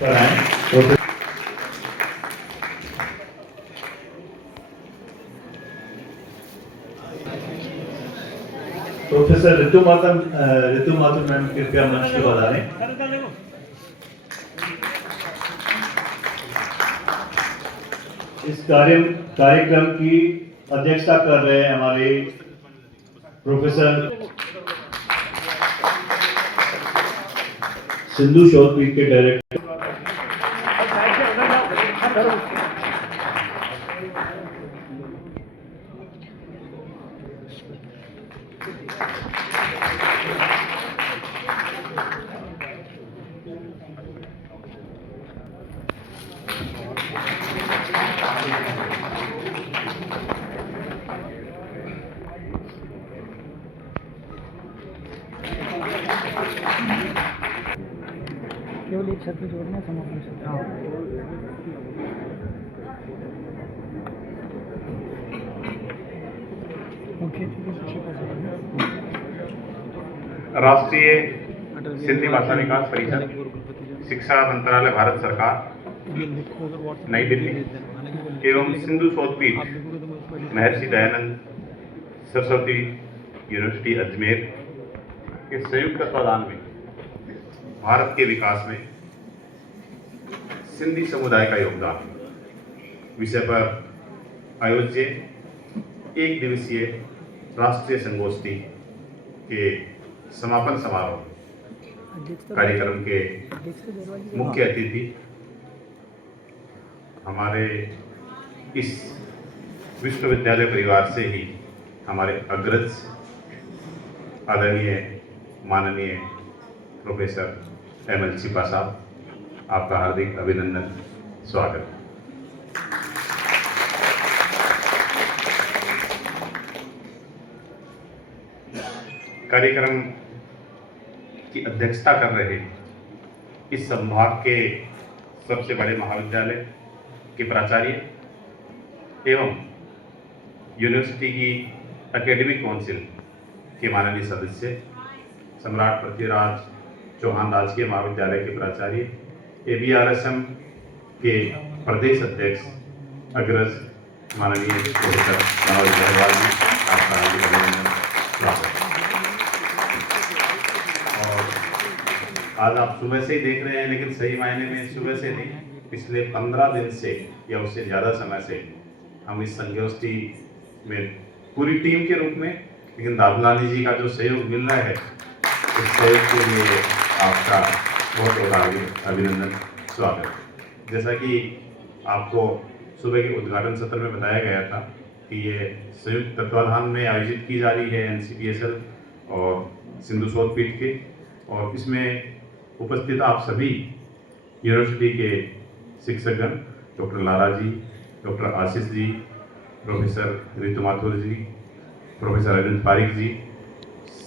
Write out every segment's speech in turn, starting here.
Professor ऋतु Mathur ma'am कृपया मंच पे बधाएं। इस कार्यक्रम की अध्यक्षता कर रहे हैं हमारे प्रोफेसर सिंधु शोधपीठ के डायरेक्टर केवल एक शब्द जोड़ना समापन शब्द। राष्ट्रीय सिंधी भाषा विकास परिषद, शिक्षा मंत्रालय, भारत सरकार, नई दिल्ली एवं सिंधु शोधपीठ, महर्षि दयानंद सरस्वती यूनिवर्सिटी अजमेर के संयुक्त तत्वाधान में भारत के विकास में सिंधी समुदाय का योगदान विषय पर आयोज्य एक दिवसीय राष्ट्रीय संगोष्ठी के समापन समारोह कार्यक्रम के मुख्य अतिथि हमारे इस विश्वविद्यालय परिवार से ही हमारे अग्रज आदरणीय माननीय प्रोफेसर ML छिपा साहब, आपका हार्दिक अभिनंदन, स्वागत। कार्यक्रम की अध्यक्षता कर रहे इस संभाग के सबसे बड़े महाविद्यालय के प्राचार्य एवं यूनिवर्सिटी की एकेडमिक काउंसिल के माननीय सदस्य सम्राट पृथ्वीराज चौहान राजकीय महाविद्यालय के प्राचार्य, ABRSM के प्रदेश अध्यक्ष अग्रज माननीय प्रोफेसर मनोज अग्रवाल जी, आपका हार्दिक अभिनंदन, स्वागत। और आज आप सुबह से ही देख रहे हैं, लेकिन सही मायने में सुबह से नहीं, पिछले 15 दिन से या उससे ज़्यादा समय से हम इस संगोष्ठी में पूरी टीम के रूप में, लेकिन दादलानी जी का जो सहयोग मिल रहा है, उस सहयोग के लिए आपका बहुत बहुत अभिनंदन, स्वागत। जैसा कि आपको सुबह के उद्घाटन सत्र में बताया गया था कि ये संयुक्त तत्वाधान में आयोजित की जा रही है NCPSL और सिंधु शोधपीठ के, और इसमें उपस्थित आप सभी यूनिवर्सिटी के शिक्षकगण, डॉक्टर लाला जी, डॉक्टर आशीष जी, प्रोफेसर ऋतु माथुर जी, प्रोफेसर अरविंद पारिक जी,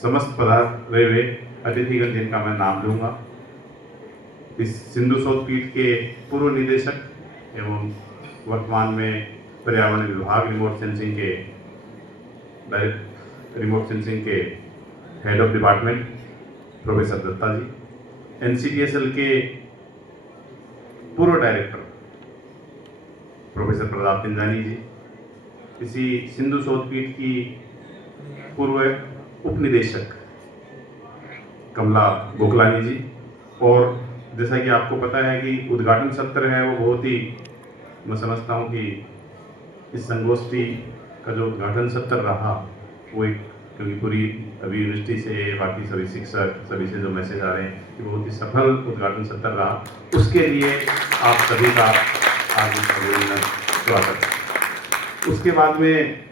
समस्त पधारे हुए अतिथिगण जिनका मैं नाम लूँगा, इस सिंधु शोधपीठ के पूर्व निदेशक एवं वर्तमान में पर्यावरण विभाग रिमोट सेंसिंग के head of department professor Datta ji, NCPSL के पूर्व डायरेक्टर प्रोफेसर प्रताप पिंजानी जी, इसी सिंधु शोधपीठ की पूर्व उपनिदेशक कमला गोखलानी जी, और जैसा कि आपको पता है कि उद्घाटन सत्र है वो बहुत ही, मैं समझता हूँ कि इस संगोष्ठी का जो उद्घाटन सत्र रहा वो एक, क्योंकि पूरी अभी यूनिवर्सिटी से बाकी सभी शिक्षक सभी से जो मैसेज आ रहे हैं कि बहुत ही सफल उद्घाटन सत्र रहा, उसके लिए आप सभी का हार्दिक अभिनंदन, स्वागत। उसके बाद में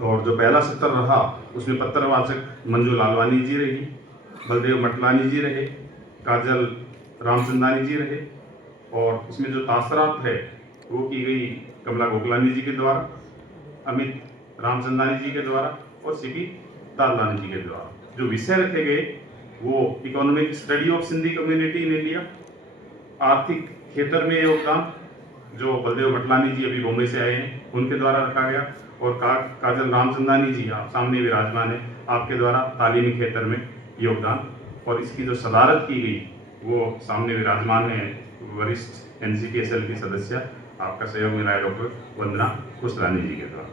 और जो पहला सत्र रहा उसमें पत्रवाचक मंजू लालवानी जी रही, बलदेव मटलानी जी रहे, काजल रामचंदानी जी रहे, और इसमें जो तासरात है वो की गई कमला गोखलानी जी के द्वारा, अमित रामचंदानी जी के द्वारा और CP दादलानी जी के द्वारा। जो विषय रखे गए वो economic study of Sindhi community in India, आर्थिक क्षेत्र में योगदान, जो बलदेव मटलानी जी अभी बॉम्बे से आए हैं उनके द्वारा रखा गया, और काजल रामचंदानी जी आप सामने विराजमान है, आपके द्वारा तालीमी क्षेत्र में योगदान, और इसकी जो सदारत की गई वो सामने विराजमान है वरिष्ठ NCPSL की सदस्य, आपका सहयोग मिला है डॉक्टर वंदना खुशरानी जी के द्वारा।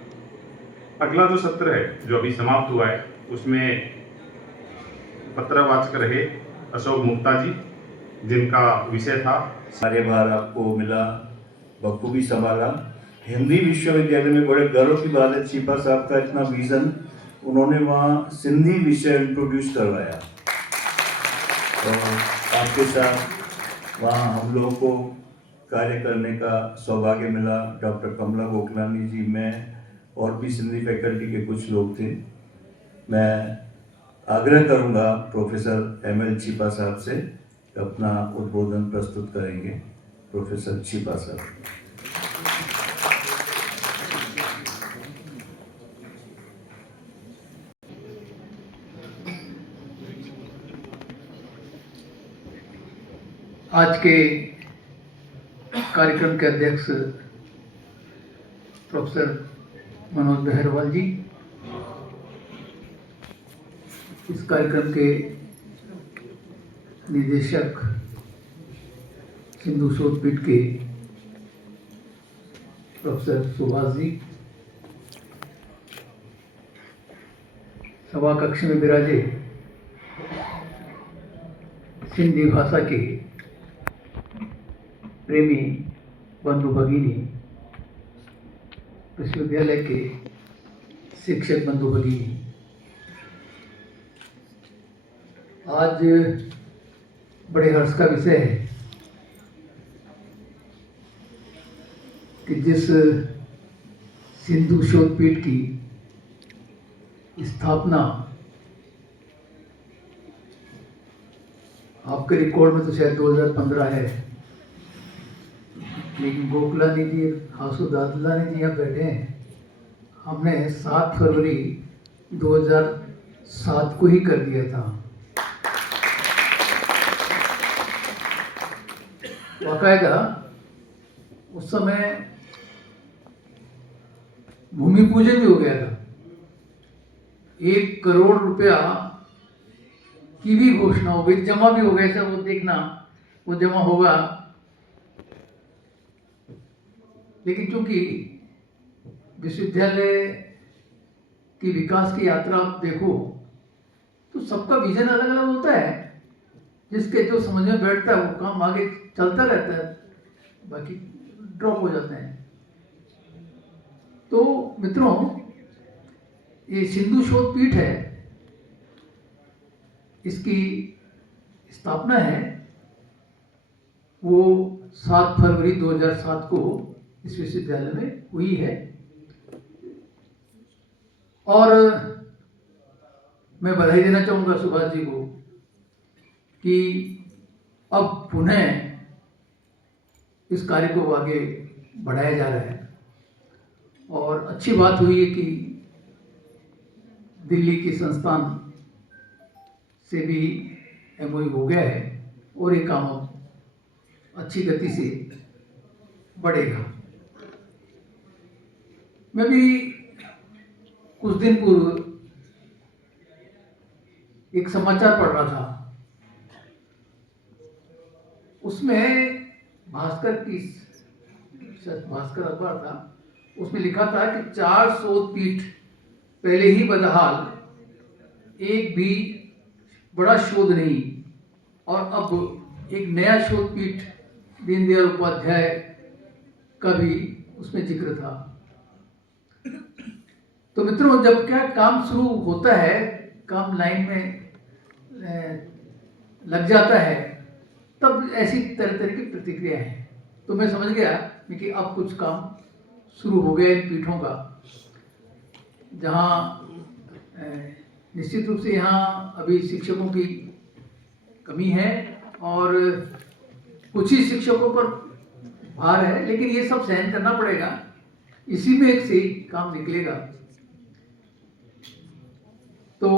अगला जो सत्र है जो अभी समाप्त हुआ है उसमें पत्रवाचक रहे अशोक मुक्ता जी, जिनका विषय था कार्यभार आपको मिला, बखूबी संभाला। हिंदी विश्वविद्यालय में बड़े गर्व की बात है, छिपा साहब का इतना विजन, उन्होंने वहाँ सिंधी विषय इंट्रोड्यूस करवाया और आपके साथ वहाँ हम लोगों को कार्य करने का सौभाग्य मिला। डॉक्टर कमला गोखलानी जी, मैं और भी सिंधी फैकल्टी के कुछ लोग थे। मैं आग्रह करूंगा प्रोफेसर ML छिपा साहब से अपना उद्बोधन प्रस्तुत करेंगे। प्रोफेसर छिपा साहब। आज के कार्यक्रम के अध्यक्ष प्रोफेसर मनोज बहरवाल जी, इस कार्यक्रम के निदेशक सिंधु शोधपीठ के प्रोफेसर सुभाष जी, सभा कक्ष में विराजे सिंधी भाषा के प्रेमी बंधु भगिनी, विश्वविद्यालय के शिक्षक बंधु भगिनी, आज बड़े हर्ष का विषय है कि जिस सिंधु शोधपीठ की स्थापना आपके रिकॉर्ड में तो शायद 2015 है, लेकिन गोखलानी जी, हासू दादलानी जी यहाँ बैठे हैं, हमने 7 फरवरी 2007 को ही कर दिया था। बाकायदा उस समय भूमि पूजन भी हो गया था। 1 करोड़ रुपया की भी घोषणा हो गई, जमा भी हो गया था। वो देखना, वो जमा होगा। लेकिन चूंकि विश्वविद्यालय की विकास की यात्रा आप देखो तो सबका विजन अलग अलग होता है। जिसके जो समझ में बैठता है वो काम आगे चलता रहता है, बाकी ड्रॉप हो जाते हैं। तो मित्रों, ये सिंधु शोधपीठ है, इसकी स्थापना है वो 7 फरवरी 2007 को इस विश्वविद्यालय में हुई है। और मैं बधाई देना चाहूँगा सुभाष जी को कि अब पुनः इस कार्य को आगे बढ़ाया जा रहा है। और अच्छी बात हुई है कि दिल्ली की संस्थान से भी MOU हो गया है और ये काम अब अच्छी गति से बढ़ेगा। मैं भी कुछ दिन पूर्व एक समाचार पढ़ रहा था, उसमें भास्कर अखबार था, उसमें लिखा था कि 4 शोधपीठ पहले ही बदहाल, एक भी बड़ा शोध नहीं, और अब एक नया शोधपीठ दीनदयाल उपाध्याय का भी उसमें जिक्र था। तो मित्रों, जब क्या काम शुरू होता है, काम लाइन में लग जाता है, तब ऐसी तरह तरह की प्रतिक्रिया है। तो मैं समझ गया कि अब कुछ काम शुरू हो गया इन पीठों का, जहाँ निश्चित रूप से यहाँ अभी शिक्षकों की कमी है और कुछ ही शिक्षकों पर भार है, लेकिन ये सब सहन करना पड़ेगा। इसी में एक से ही काम निकलेगा। तो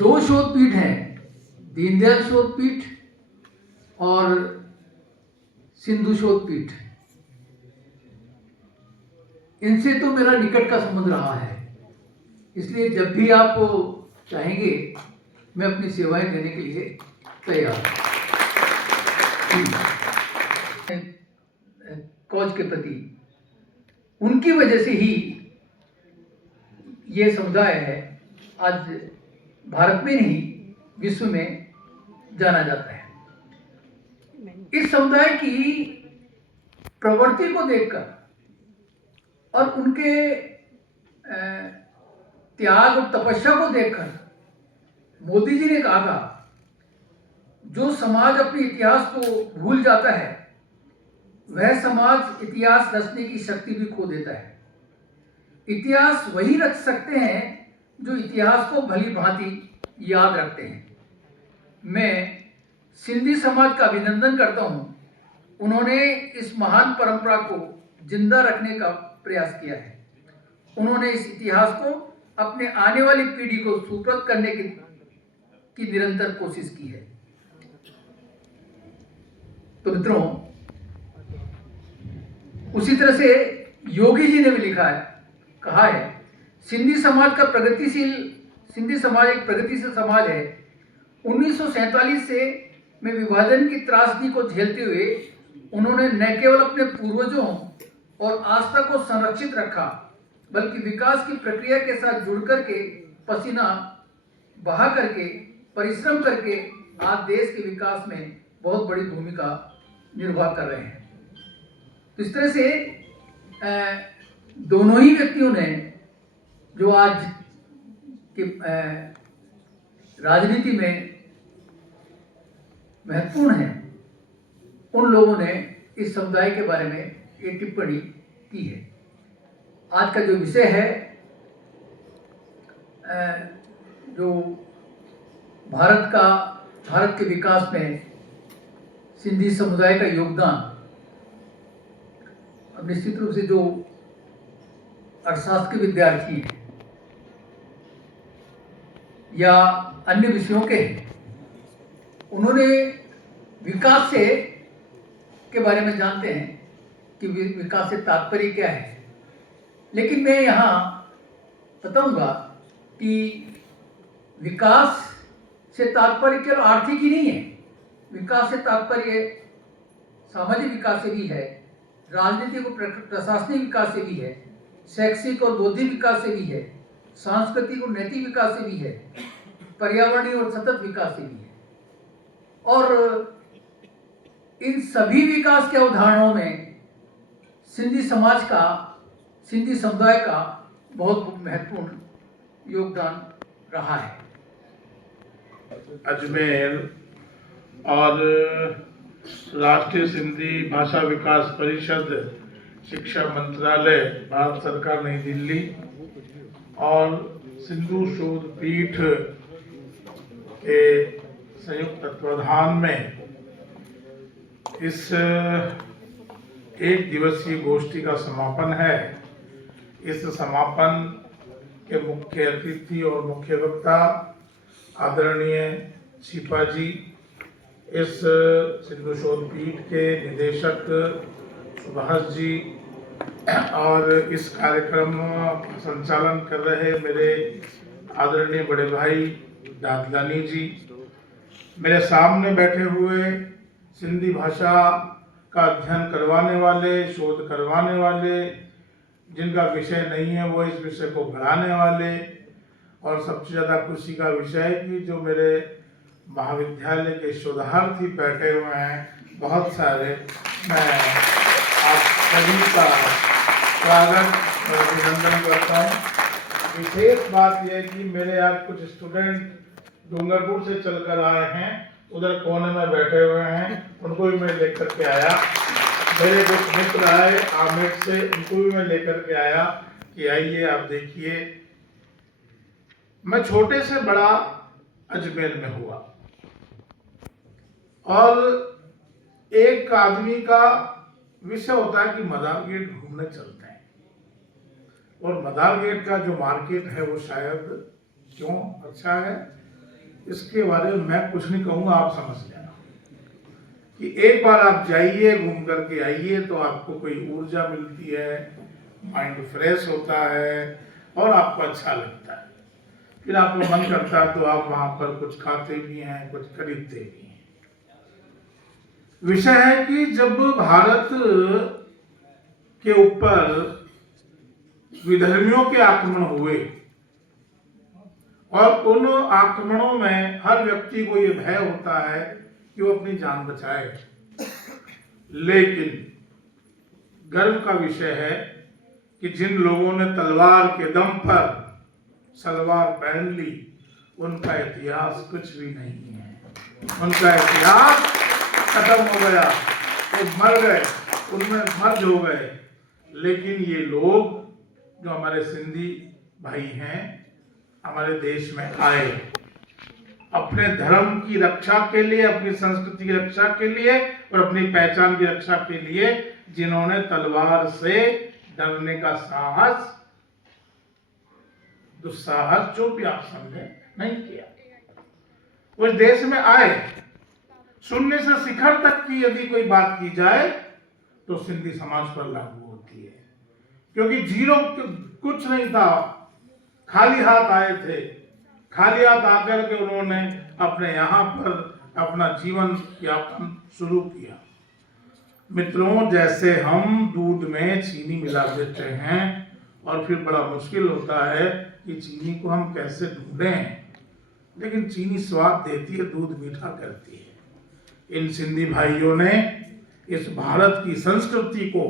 2 शोधपीठ हैं, दीनदयाल शोधपीठ और सिंधु शोधपीठ। इनसे तो मेरा निकट का संबंध रहा है, इसलिए जब भी आप चाहेंगे मैं अपनी सेवाएं देने के लिए तैयार हूं। कॉज के प्रति, उनकी वजह से ही ये समुदाय है आज भारत में नहीं विश्व में जाना जाता है। इस समुदाय की प्रवृत्ति को देखकर और उनके त्याग और तपस्या को देखकर मोदी जी ने कहा था, जो समाज अपने इतिहास को भूल जाता है वह समाज इतिहास रचने की शक्ति भी खो देता है। इतिहास वही रच सकते हैं जो इतिहास को भली भांति याद रखते हैं। मैं सिंधी समाज का अभिनंदन करता हूं, उन्होंने इस महान परंपरा को जिंदा रखने का प्रयास किया है। उन्होंने इस इतिहास को अपने आने वाली पीढ़ी को सुपुर्द करने की निरंतर कोशिश की है। तो मित्रों, उसी तरह से योगी जी ने भी लिखा है, कहा है, सिंधी समाज एक प्रगतिशील समाज है। 1947 से में विभाजन की त्रासदी को झेलते हुए उन्होंने न केवल अपने पूर्वजों और आस्था को संरक्षित रखा, बल्कि विकास की प्रक्रिया के साथ जुड़ करके पसीना बहा करके परिश्रम करके आज देश के विकास में बहुत बड़ी भूमिका निर्वाह कर रहे हैं। तो इस तरह से दोनों ही व्यक्तियों ने जो आज के राजनीति में महत्वपूर्ण हैं, उन लोगों ने इस समुदाय के बारे में एक टिप्पणी की है। आज का जो विषय है, जो भारत के विकास में सिंधी समुदाय का योगदान, अब निश्चित रूप से जो अर्थशास्त्र के विद्यार्थी हैं या अन्य विषयों के हैं, उन्होंने विकास के बारे में जानते हैं कि विकास से तात्पर्य क्या है। लेकिन मैं यहाँ बताऊंगा कि विकास से तात्पर्य केवल आर्थिक ही नहीं है। विकास से तात्पर्य सामाजिक विकास से भी है, राजनीतिक और प्रशासनिक विकास से भी है, शैक्षिक और बौद्धिक विकास से भी है, सांस्कृतिक और नैतिक विकास से भी है, पर्यावरणीय और सतत विकास से भी है। और इन सभी विकास के उदाहरणों में सिंधी समुदाय का बहुत महत्वपूर्ण योगदान रहा है। अजमेर और राष्ट्रीय सिंधी भाषा विकास परिषद, शिक्षा मंत्रालय, भारत सरकार, नई दिल्ली और सिंधु शोध पीठ के संयुक्त तत्वाधान में इस एक दिवसीय गोष्ठी का समापन है। इस समापन के मुख्य अतिथि और मुख्य वक्ता आदरणीय छिपा जी, इस सिंधु शोध पीठ के निदेशक सुभाष जी और इस कार्यक्रम का संचालन कर रहे मेरे आदरणीय बड़े भाई दादलानी जी, मेरे सामने बैठे हुए सिंधी भाषा का अध्ययन करवाने वाले, शोध करवाने वाले, जिनका विषय नहीं है वो इस विषय को बढ़ाने वाले, और सबसे ज़्यादा खुशी का विषय है कि जो मेरे महाविद्यालय के शोधार्थी बैठे हुए हैं बहुत सारे, मैं आप सभी का स्वागत और अभिनंदन करता हूँ। विशेष बात यह है कि मेरे आज कुछ स्टूडेंट डूंगरपुर से चलकर आए हैं, उधर कोने में बैठे हुए हैं, उनको भी मैं लेकर के आया। मेरे कुछ मित्र आए आमेर से, उनको भी मैं लेकर के आया कि आइए आप देखिए। मैं छोटे से बड़ा अजमेर में हुआ और एक आदमी का विषय होता है कि मदार गेट घूमने चलते हैं, और मदार गेट का जो मार्केट है वो शायद क्यों अच्छा है, इसके बारे में मैं कुछ नहीं कहूँगा, आप समझ लेना कि एक बार आप जाइए, घूम करके आइए तो आपको कोई ऊर्जा मिलती है, माइंड फ्रेश होता है और आपको अच्छा लगता है। फिर आपका मन करता है तो आप वहाँ पर कुछ खाते भी हैं, कुछ खरीदते भी हैं। विषय है कि जब भारत के ऊपर विधर्मियों के आक्रमण हुए और उन आक्रमणों में हर व्यक्ति को ये भय होता है कि वो अपनी जान बचाए, लेकिन गर्व का विषय है कि जिन लोगों ने तलवार के दम पर सलवार पहन ली, उनका इतिहास कुछ भी नहीं है। उनका इतिहास खत्म हो गया, वो मर गए, उनमें मर्ज हो गए। लेकिन ये लोग जो हमारे सिंधी भाई हैं, हमारे देश में आए अपने धर्म की रक्षा के लिए, अपनी संस्कृति की रक्षा के लिए और अपनी पहचान की रक्षा के लिए, जिन्होंने तलवार से डरने का साहस, दुस्साहस, जो भी आप समझे, नहीं किया। उस देश में आए। शून्य से शिखर तक की यदि कोई बात की जाए तो सिंधी समाज पर लागू होती है, क्योंकि जीरो कुछ नहीं था, खाली हाथ आए थे। खाली हाथ आकर के उन्होंने अपने यहाँ पर अपना जीवन यापन शुरू किया। मित्रों, जैसे हम दूध में चीनी मिला देते हैं और फिर बड़ा मुश्किल होता है कि चीनी को हम कैसे ढूंढें, लेकिन चीनी स्वाद देती है, दूध मीठा करती है। इन सिंधी भाइयों ने इस भारत की संस्कृति को,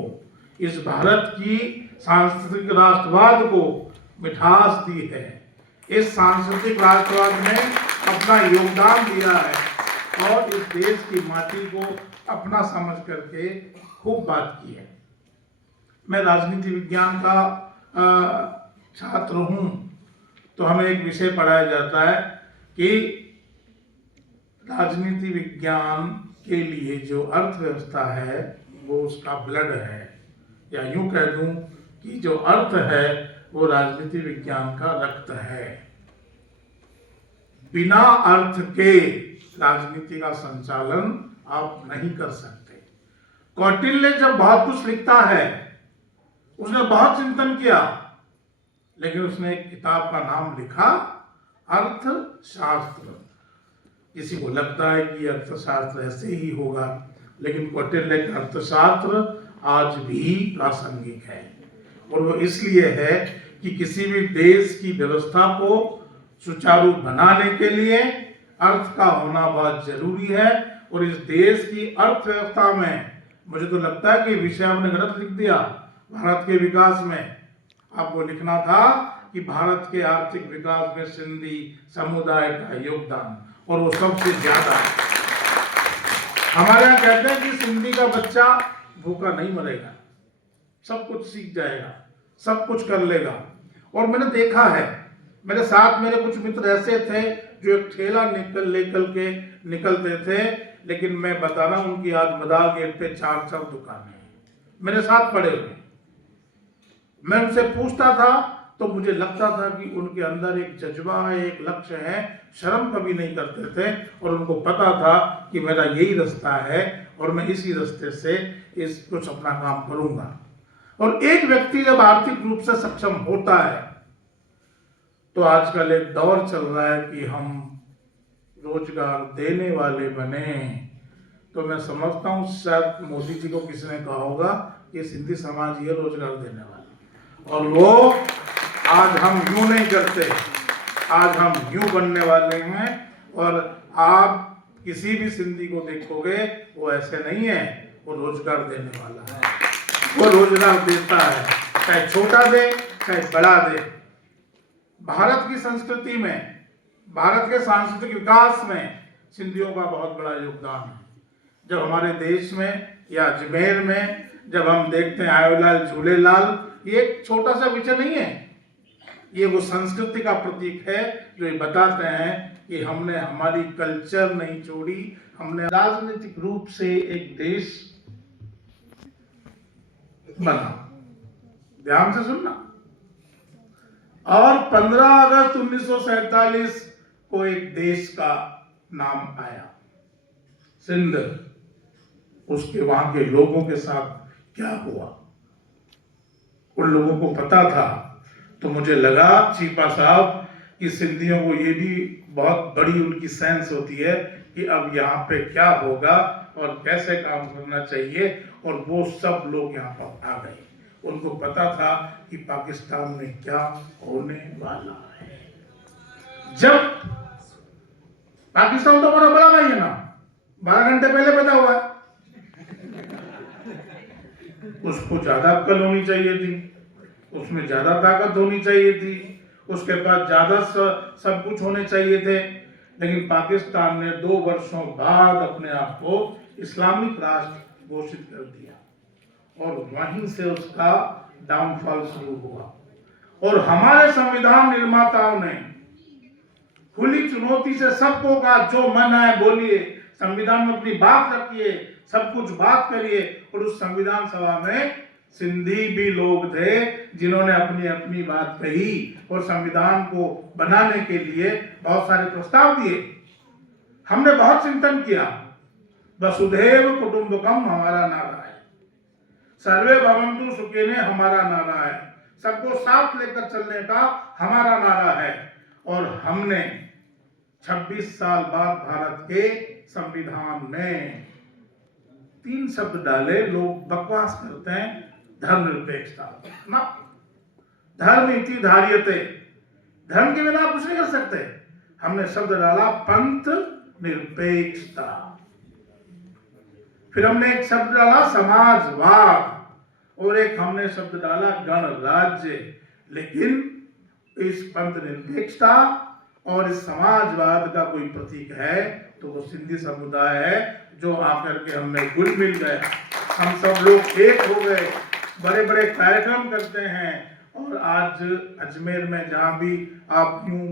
इस भारत की सांस्कृतिक राष्ट्रवाद को मिठास दी है। इस सांस्कृतिक राष्ट्रवाद में अपना योगदान दिया है और इस देश की माटी को अपना समझ करके खूब बात की है। मैं राजनीति विज्ञान का छात्र हूँ, तो हमें एक विषय पढ़ाया जाता है कि राजनीति विज्ञान के लिए जो अर्थव्यवस्था है वो उसका ब्लड है, या यूं कह दूं कि जो अर्थ है वो राजनीति विज्ञान का रक्त है। बिना अर्थ के राजनीति का संचालन आप नहीं कर सकते। कौटिल्य जब बहुत कुछ लिखता है, उसने बहुत चिंतन किया, लेकिन उसने एक किताब का नाम लिखा अर्थशास्त्र। किसी को लगता है कि अर्थशास्त्र ऐसे ही होगा, लेकिन कौटिल्य का अर्थशास्त्र आज भी प्रासंगिक है, और वो इसलिए है कि किसी भी देश की व्यवस्था को सुचारू बनाने के लिए अर्थ का होना बहुत जरूरी है। और इस देश की अर्थव्यवस्था में मुझे तो लगता है कि विषय आपने गलत लिख दिया। भारत के विकास में आपको लिखना था कि भारत के आर्थिक विकास में सिंधी समुदाय का योगदान, और वो सबसे ज्यादा है। हमारे यहाँ कहते हैं कि सिंधी का बच्चा भूखा नहीं मरेगा, सब कुछ सीख जाएगा, सब कुछ कर लेगा। और मैंने देखा है, मेरे साथ मेरे कुछ मित्र ऐसे थे जो एक ठेला निकलते थे, लेकिन मैं बता रहा हूं उनकी आज मदार गेट पे 4 दुकानें हैं, मेरे साथ पड़े हुए। मैं उनसे पूछता था तो मुझे लगता था कि उनके अंदर एक जज्बा है, एक लक्ष्य है, शर्म कभी नहीं करते थे, और उनको पता था कि मेरा यही रास्ता है और मैं इसी रास्ते से इस कुछ अपना काम करूंगा। और एक व्यक्ति जब आर्थिक रूप से सक्षम होता है, तो आजकल एक दौर चल रहा है कि हम रोजगार देने वाले बने। तो मैं समझता हूँ शायद मोदी जी को किसी ने कहा होगा कि सिंधी समाज ये रोजगार देने वाला, और वो आज हम यूं नहीं करते, आज हम यूं बनने वाले हैं। और आप किसी भी सिंधी को देखोगे वो ऐसे नहीं है, वो रोजगार देने वाला है, वो रोजगार देता है, चाहे छोटा दे चाहे बड़ा दे। भारत की संस्कृति में, भारत के सांस्कृतिक विकास में सिंधियों का बहुत बड़ा योगदान है। जब हमारे देश में या अजमेर में जब हम देखते हैं आयोलाल झूलेलाल, ये एक छोटा सा विषय नहीं है, ये वो संस्कृति का प्रतीक है जो ये बताते हैं कि हमने हमारी कल्चर नहीं छोड़ी, हमने राजनीतिक रूप से एक देश बना। ध्यान से सुनना। और 15 अगस्त 1947 को एक देश का नाम आया, सिंध। उसके वहां के लोगों के साथ क्या हुआ उन लोगों को पता था। तो मुझे लगा चीपा साहब कि सिंधियों को ये भी बहुत बड़ी उनकी सेंस होती है कि अब यहाँ पे क्या होगा और कैसे काम करना चाहिए, और वो सब लोग यहाँ पर आ गए। उनको पता था कि पाकिस्तान में क्या होने वाला है। जब पाकिस्तान तो हमारा बड़ा भाई है ना, 12 घंटे पहले पता हुआ है, उसको ज्यादा अक्ल होनी चाहिए थी, उसमें ज्यादा ताकत होनी चाहिए थी, उसके पास ज्यादा सब कुछ होने चाहिए थे। लेकिन पाकिस्तान ने 2 वर्षों बाद अपने आप को इस्लामिक राष्ट्र घोषित कर दिया और वहीं से उसका डाउनफॉल शुरू हुआ। और हमारे संविधान निर्माताओं ने खुली चुनौती से सबको कहा, जो मन आए बोलिए, संविधान में अपनी बात रखिए, सब कुछ बात करिए। और उस संविधान सभा में सिंधी भी लोग थे जिन्होंने अपनी अपनी बात कही और संविधान को बनाने के लिए बहुत सारे प्रस्ताव दिए। हमने बहुत चिंतन किया। वसुधैव कुटुंबकम हमारा नारा है, सर्वे भवन्तु सुखिनः हमारा नारा है, सबको साथ लेकर चलने का हमारा नारा है। और हमने 26 साल बाद भारत के संविधान में 3 शब्द डाले। लोग बकवास करते हैं, धर्मनिरपेक्षता ना, धर्म इति धार्यते, धर्म के बिना आप कुछ नहीं कर सकते। हमने शब्द डाला पंथ निरपेक्षता। फिर हमने एक शब्द डाला समाजवाद, और एक हमने शब्द डाला गणराज्य। लेकिन इस पंथ निरपेक्षता और इस समाजवाद का कोई प्रतीक है तो वो सिंधी समुदाय है, जो आकर के हमें घुल मिल गए, हम सब लोग एक हो गए, बड़े बड़े कार्यक्रम करते हैं। और आज अजमेर में जहाँ भी आप यूं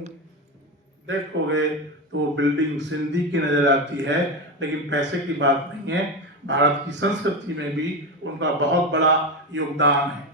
देखोगे तो वो बिल्डिंग सिंधी की नजर आती है, लेकिन पैसे की बात नहीं है। भारत की संस्कृति में भी उनका बहुत बड़ा योगदान है।